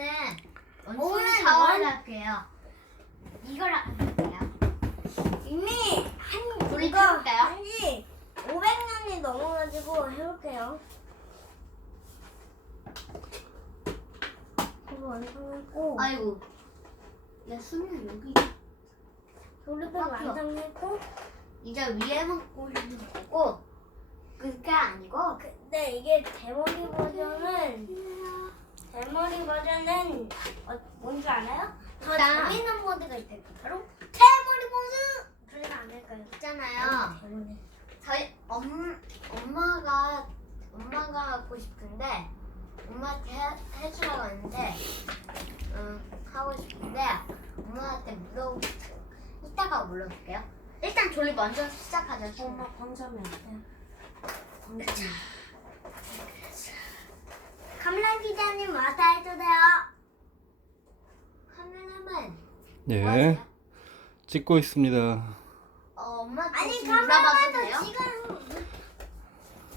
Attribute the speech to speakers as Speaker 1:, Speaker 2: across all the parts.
Speaker 1: 그러면은 원숭이
Speaker 2: 오늘
Speaker 1: 샤워를
Speaker 2: 원-
Speaker 1: 할게요. 이걸 할게요.
Speaker 2: 이미 한
Speaker 1: 우리
Speaker 2: 이거
Speaker 1: 해볼까요?
Speaker 2: 한지 500년이 넘어가지고 해볼게요. 이거 완성했고
Speaker 1: 아이고. 야 수면 여기.
Speaker 2: 조립을
Speaker 1: 아,
Speaker 2: 완성했고
Speaker 1: 이제 위에만 꽂으면 되고 그게 아니고
Speaker 2: 근데 이게 대머리 버전은 대머리 버전은 어, 뭔지 알아요? 더
Speaker 1: 일단-
Speaker 2: 재밌는 모드가 있대요. 바로 대머리 모드. 그래서 안 할까요?
Speaker 1: 있잖아요.
Speaker 2: 대머리.
Speaker 1: 저희 엄 엄마가 엄마가 하고 싶은데 엄마한테 해, 해주라고 하는데 음, 하고 싶은데 엄마한테 물어보고 이따가 물어볼게요. 일단 조립 먼저 시작하자.
Speaker 2: 엄마 광점이 어때요? 카 기자님 와서 해주세요.
Speaker 1: 카메라만.
Speaker 3: 예,
Speaker 1: 뭐하세요?
Speaker 3: 찍고 있습니다.
Speaker 1: 어, 엄마
Speaker 2: 아니
Speaker 1: 돼요?
Speaker 2: 카메라도 지금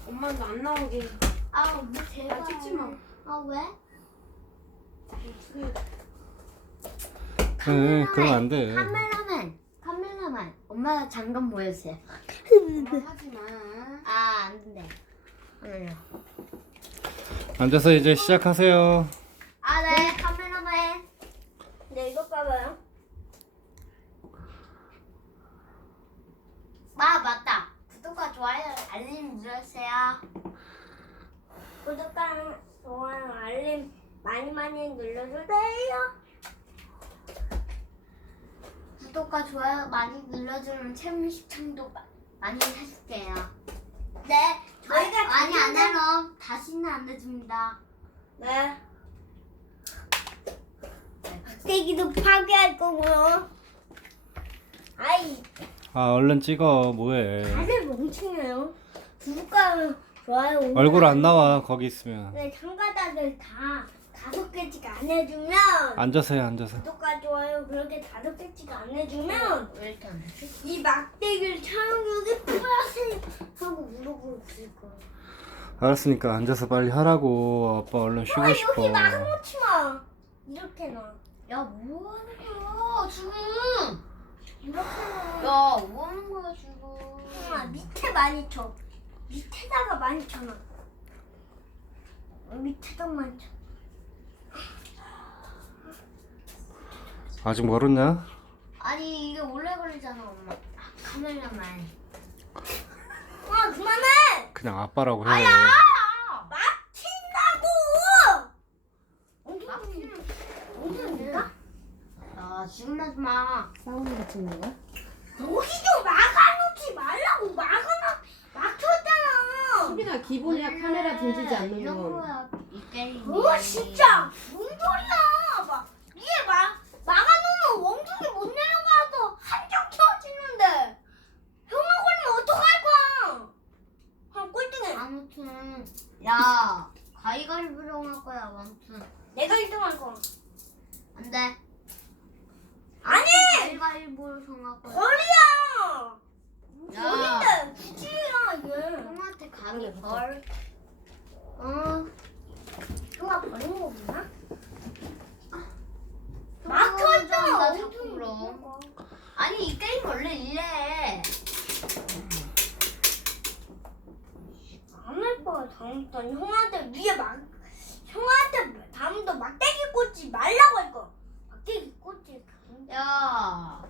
Speaker 4: 엄마도 안 나오게
Speaker 1: 아, 엄마 제발.
Speaker 4: 나 찍지 마.
Speaker 1: 아 왜?
Speaker 3: 네, 그럼 안 돼.
Speaker 1: 카메라만. 카메라만. 엄마 잠깐 보여주세요.
Speaker 4: 엄마 하지 마.
Speaker 1: 아, 안 돼. 응.
Speaker 3: 앉아서 이제 시작하세요.
Speaker 1: 아, 네. 카메라만.
Speaker 2: 네 이거 봐봐요.
Speaker 1: 아, 맞다. 구독과 좋아요, 알림 눌러주세요.
Speaker 2: 구독과 좋아요 알림 많이 많이 눌러주세요.
Speaker 1: 구독과 좋아요 많이 눌러주면 채무 시청도 마- 많이 해줄게요.
Speaker 2: 네 저희가
Speaker 1: 많이 안
Speaker 2: 다니는-
Speaker 1: 해럼 다시는 안 해줍니다.
Speaker 2: 네. 박대기도 파괴할 거고요. 아이
Speaker 3: 아, 얼른 찍어. 뭐해.
Speaker 2: 다들 멍청해요. 구독과 좋아요
Speaker 3: 얼굴 안 나와. 거기 있으면.
Speaker 2: 네 참가자들 다 다섯 개씩 안 해주면
Speaker 3: 앉아서 해, 앉아서.
Speaker 2: 구독과 좋아요 그렇게 다섯 개씩 안 해주면
Speaker 1: 왜 이렇게 안 되지?
Speaker 2: 이 막대기를 촬영 여기 뿌라세요 하고 있을 거야.
Speaker 3: 알았으니까 앉아서 빨리 하라고. 아빠 얼른 쉬고
Speaker 2: 아
Speaker 3: 싶어.
Speaker 2: 여기 막아놓지 마. 이렇게 놔.
Speaker 1: 야, 뭐 하는 거야, 지금?
Speaker 2: 이렇게 놔.
Speaker 1: 야, 뭐 하는 거야, 지금?
Speaker 2: 아, 밑에 많이 쳐. 밑에다가 많이 쳐놔. 밑에다 많이 쳐.
Speaker 3: 아직 멀었냐?
Speaker 1: 아니, 이게 오래 걸리잖아, 엄마. 아, 카메라만.
Speaker 2: 아 그만해.
Speaker 3: 그냥 아빠라고 해.
Speaker 2: 막힌다고.
Speaker 1: 막히는 지금 하지 마.
Speaker 4: 싸우는 거 찍는 거야?
Speaker 2: 여기 좀 막아놓지 말라고 막아놔. 막혔잖아.
Speaker 4: 수빈아 기본이야 카메라 등지지 않는
Speaker 1: 이런
Speaker 4: 건.
Speaker 2: 어 진짜 뭔 소리야? 막 위에 막 막아놓으면 원숭이 못 내려가서 한쪽 켜지는데 형아 걸리면 어떡할 거야? 한
Speaker 1: 아무튼, 야, 가위가위보로 할 거야, 아무튼.
Speaker 2: 내가 1등 할 거야.
Speaker 1: 안 돼.
Speaker 2: 아니
Speaker 1: 가위가위보로 정할 거야.
Speaker 2: 거리야.
Speaker 1: 야.
Speaker 2: 거리인데 굳이야 얘.
Speaker 1: 형한테 가위 벌. 어.
Speaker 2: 형아 버린 거구나.
Speaker 1: 나
Speaker 2: 막혔잖아.
Speaker 1: 자꾸 그럼. 아니 이 게임 원래 이래.
Speaker 2: 다음부터 형한테 위에 막 형한테 다음부터 막대기 꽂지 말라고 할 거야. 막대기 꽂지.
Speaker 1: 야,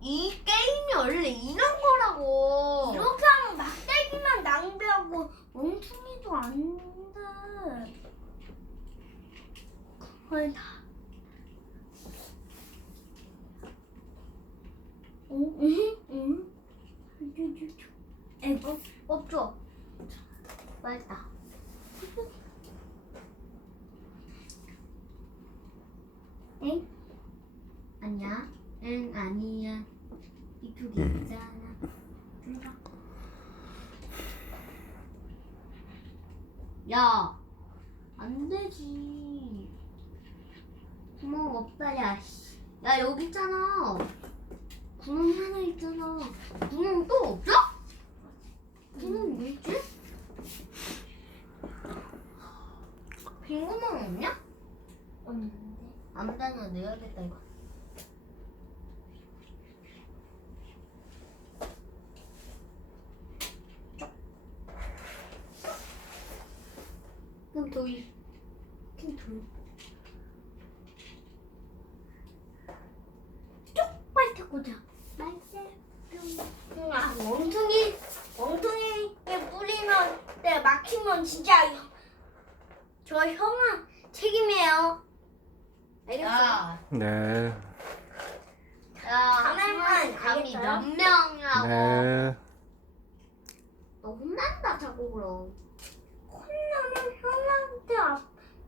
Speaker 1: 이 게임이 원래 이런 거라고.
Speaker 2: 이렇게 하면 막대기만 낭비하고 멍충이도 안 돼. 거의 다. 응? 응? 응? 에,
Speaker 1: 어, 없죠. 맛있다. 응? 아니야. 응, 아니야. 이쪽에 있잖아. 들어가. 야, 안 되지. 구멍 없다, 야. 씨. 야, 여기 있잖아. 구멍 하나 있잖아. 구멍 또 없어? 구멍 왜 있지? 빈 구멍 없냐?
Speaker 2: 없는데.
Speaker 1: 아무 데나 내야겠다 이거. 그럼 도이.
Speaker 2: 핑 돌. 쭉 빨리 꽂아. 아, 엉뚱이 엉뚱이에 뿌리면 네 진짜 형- 저 형아 책임이에요. 알겠어?
Speaker 1: 야,
Speaker 3: 네.
Speaker 1: 야, 감이
Speaker 2: 알겠어요?
Speaker 1: 몇 명이라고?
Speaker 3: 네.
Speaker 1: 너 혼난다 자꾸 그럼.
Speaker 2: 혼나면 형한테 아,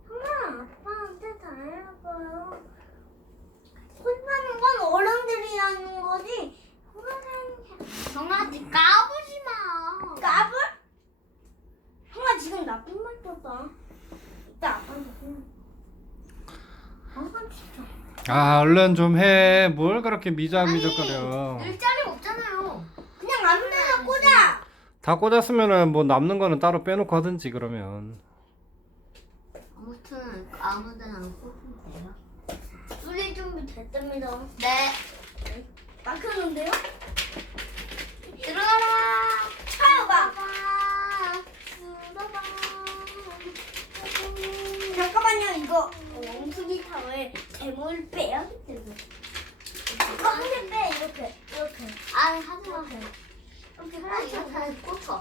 Speaker 2: 형아 아빠한테 다 해봐요. 혼나는 건 어른들이 하는 거지. 혼나는 게
Speaker 1: 형한테 까부지 마.
Speaker 2: 까불? 형아 지금 나쁜 말 썼다. 이따 아빠한테 혼나. 아 진짜.
Speaker 3: 아, 얼른 좀 해. 뭘 그렇게 미적미적거려.
Speaker 1: 일자리 없잖아요.
Speaker 2: 그냥 아무 데나 꽂아.
Speaker 3: 다 꽂았으면은 뭐 남는 거는 따로 빼놓고 하든지 그러면.
Speaker 1: 아무튼 아무데나 꽂으면 돼요.
Speaker 2: 수리 준비 됐답니다.
Speaker 1: 네.
Speaker 2: 막혔는데요?
Speaker 1: 들어가라. 들어봐.
Speaker 2: 잠깐만요 이거 원숭이 타워에 때문에. 이거 한개빼 이렇게 이렇게.
Speaker 1: 아 하지 마.
Speaker 2: 이렇게
Speaker 1: 하나 이거
Speaker 2: 꽂혀.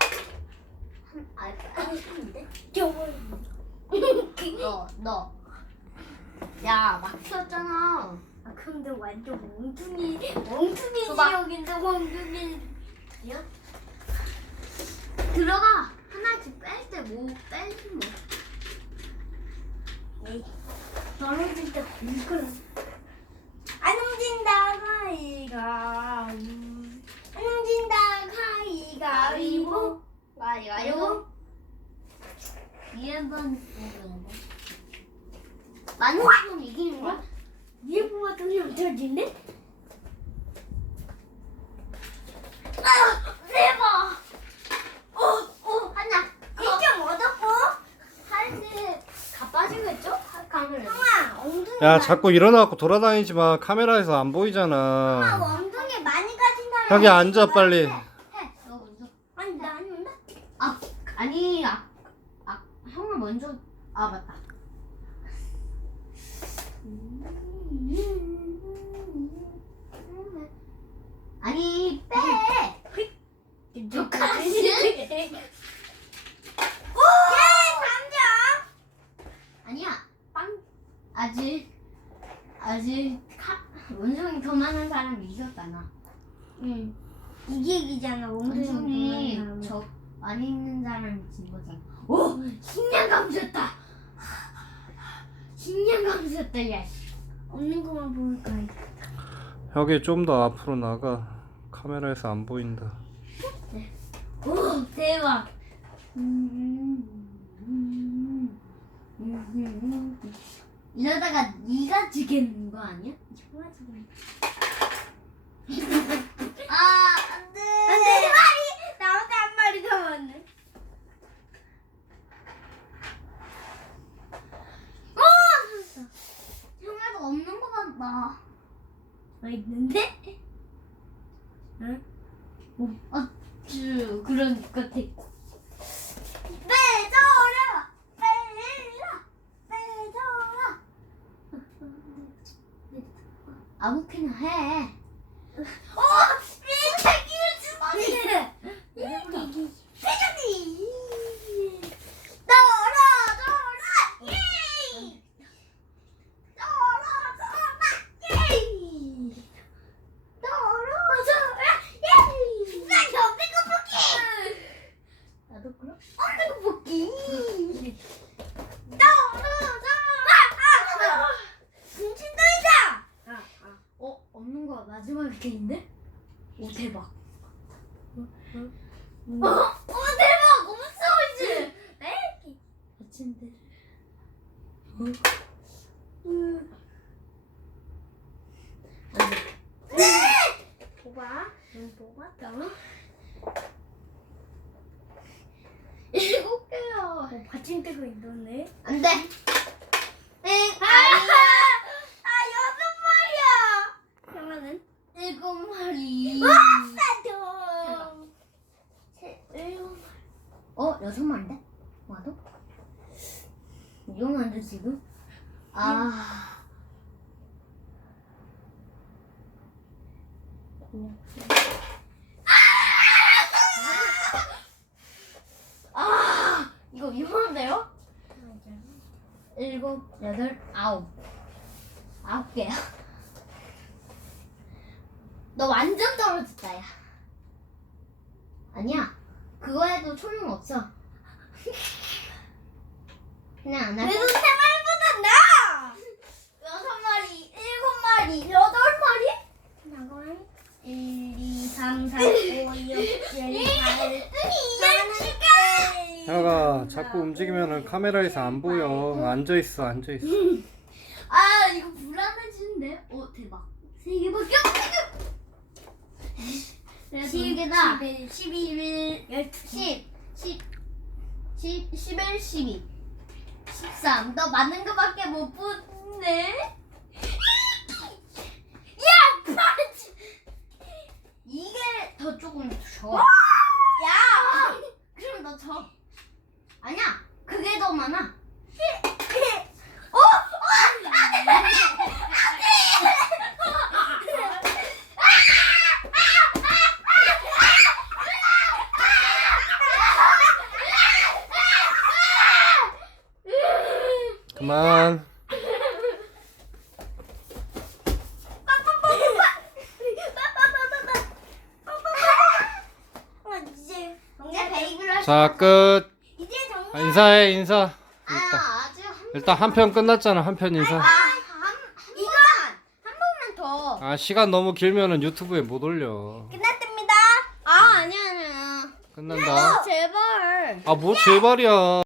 Speaker 1: 아, 아닌데?
Speaker 2: 재물.
Speaker 1: 너, 너. 야, 막혔잖아.
Speaker 2: 아 근데 완전 몽둥이
Speaker 1: 줘봐.
Speaker 2: 지역인데 몽둥이
Speaker 1: 들어가. 하나씩 뺄 때뭐 빼지 뭐.
Speaker 2: 떨어질 때 이걸 안 움직인다 가이가 음. 안 움직인다 가이가 위보
Speaker 1: 가위가위보. 이해번 만나면 이기는 거야?
Speaker 2: 위보가 돈이 없어진대? 아 대박 어어
Speaker 1: 하나.
Speaker 2: 1점 얻었고
Speaker 1: 할때 다 빠지겠죠? 카메라.
Speaker 2: 형아 엉덩이
Speaker 3: 야, 자꾸 일어나갖고 돌아다니지 마. 카메라에서 안
Speaker 2: 아,
Speaker 3: 보이잖아.
Speaker 2: 엉덩이 많이 가진 사람
Speaker 3: 여기 앉아, 빨리.
Speaker 1: 해. 너 먼저.
Speaker 2: 아니 나는 온다
Speaker 1: 아, 아니, 아, 아, 형을 먼저. 아, 맞다. 아니, 빼. 조카스?
Speaker 2: 오! 예! 3점!
Speaker 1: 아니야, 빵. 아직, 아직, 카, 원숭이 더 많은 사람이 이겼잖아.
Speaker 2: 응. 이게 이기잖아.
Speaker 1: 원숭이 저 많이 있는 사람이 진 거잖아. 오, 식량 감소했다. 식량 감소했다, 야. 씨.
Speaker 2: 없는 것만 보니까
Speaker 3: 여기 좀더 앞으로 나가. 카메라에서 안 보인다.
Speaker 1: 오, 대박. 음, 음, 음, 음. 이러다가 네가 지겠는 거 아니야? 아, 안 돼.
Speaker 2: 안 돼 마리 나한테 한 마리 더 왔네.
Speaker 1: 어! 형아도 없는 거 같다.
Speaker 2: 어 있는데?
Speaker 1: 쭉 그런 것 같아.
Speaker 2: 빼줘라 빼라 빼줘라.
Speaker 1: 아무렇게나 해.
Speaker 2: 어! 이 자기를 주머니. 빼줘니. 떨어져라 예. 떨어져라 예. 떨어져라 예. 나 옆에 거 볼게.
Speaker 1: 나도 그럼?
Speaker 2: 없는 거 볼게. 떨어져라. 아, 아. 뭉친다이다.
Speaker 1: 어 없는 거 마지막에 인데? 오 대박.
Speaker 2: 어, 어 대박 무서워지.
Speaker 1: 멋진데.
Speaker 2: 봐봐. 응, 봐봐.
Speaker 1: 일곱 개요.
Speaker 2: 어, 받침대가 있었네.
Speaker 1: 안 돼. 땡.
Speaker 2: 아,
Speaker 1: 지금? 아. 아, 이거 위험한데요? 일곱, 여덟, 아홉. 아홉 개야. 너 완전 떨어졌다, 야. 아니야. 그거 해도 소용 없어. 그냥 안 할.
Speaker 2: 그래도 세 마리보다 나.
Speaker 1: 여섯 마리, 일곱 마리, 여덟. 1, 2, 3, 4, 5, 6, 7, 8.
Speaker 3: 혁아 자꾸 움직이면 카메라에서 안 보여 앉아 있어 앉아 있어
Speaker 1: 아, 이거 불안해지는데? 오, 대박. 세 개밖에 없어. 10개다. 11, 11, 10, 10, 10, 11, 12, 13. 너 맞는 거밖에 못 붙네? 야! 파치! 이게 더 조금 좋아. 야! 그럼 너 저. 아니야. 그게 더 많아. 어? 어! 안 돼! 안 돼!
Speaker 3: 그만
Speaker 2: 이제
Speaker 1: 이제 베이글
Speaker 3: 자 끝
Speaker 2: 이제 정말
Speaker 3: 아, 인사해 인사
Speaker 1: 아,
Speaker 3: 일단
Speaker 1: 아직 한
Speaker 3: 일단 한 편 끝났잖아 한 편 인사
Speaker 1: 아, 한, 한 번만, 한 번만 더.
Speaker 3: 아 시간 너무 길면은 유튜브에 못 올려
Speaker 2: 끝났답니다.
Speaker 1: 아, 아니야, 아니야.
Speaker 3: 끝난다
Speaker 1: 제발.
Speaker 3: 아 뭐 제발이야